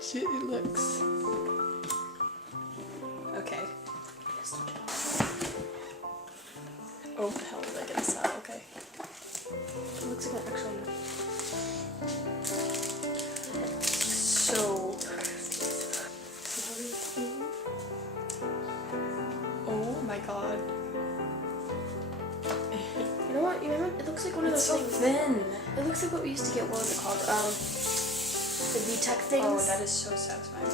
shit it looks. Okay. Oh, the hell did I get this out? Okay. It looks like an actual. So. Oh my god. You know what? You remember? It looks like one of those things. Thin. It looks like what we used to get. What was it called? The VTech things. Oh, that is so satisfying.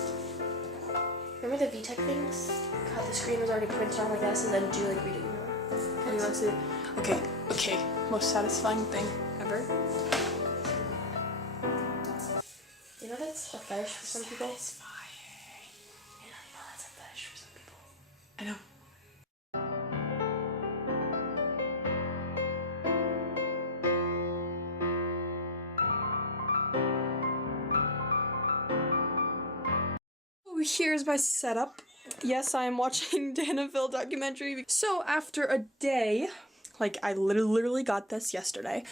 Remember the VTech things? How the screen was already printed on like this, and then do like read it. You want to? Okay. Okay. Most satisfying thing ever. You know that's a fetish for some people. Satisfying. You know that's a fetish for some people. I know. Here's my setup. Yes, I am watching Danaville documentary. So after a day, like I literally got this yesterday,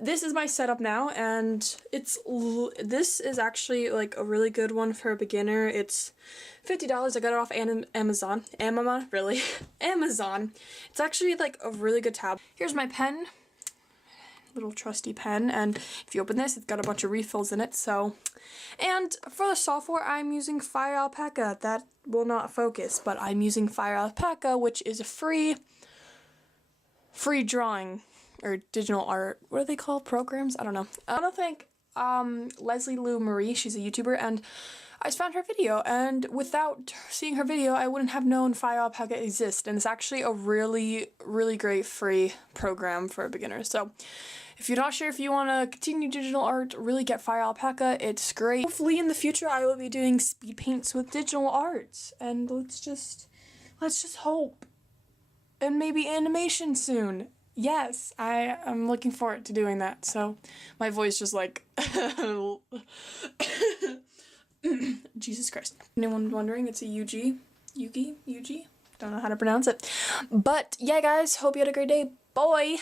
this is my setup now, and this is actually like a really good one for a beginner. It's $50. I got it off Amazon. Amazon. It's actually like a really good tab. Here's my pen. Little trusty pen, and if you open this, it's got a bunch of refills in it. So, and for the software, I'm using Fire Alpaca. That will not focus, but I'm using Fire Alpaca, which is a free drawing or digital art. What are they called? Programs? I don't know. I want to thank Leslie Lou Marie. She's a YouTuber, and I just found her video, and without seeing her video, I wouldn't have known Fire Alpaca exists, and it's actually a really great free program for a beginner. So if you're not sure if you want to continue digital art, really get Fire Alpaca. It's great. Hopefully in the future I will be doing speed paints with digital art, and let's just hope. And maybe animation soon. Yes, I am looking forward to doing that. So my voice just like Jesus Christ. Anyone wondering, it's a Yugi? Don't know how to pronounce it. But yeah, guys, hope you had a great day. Bye!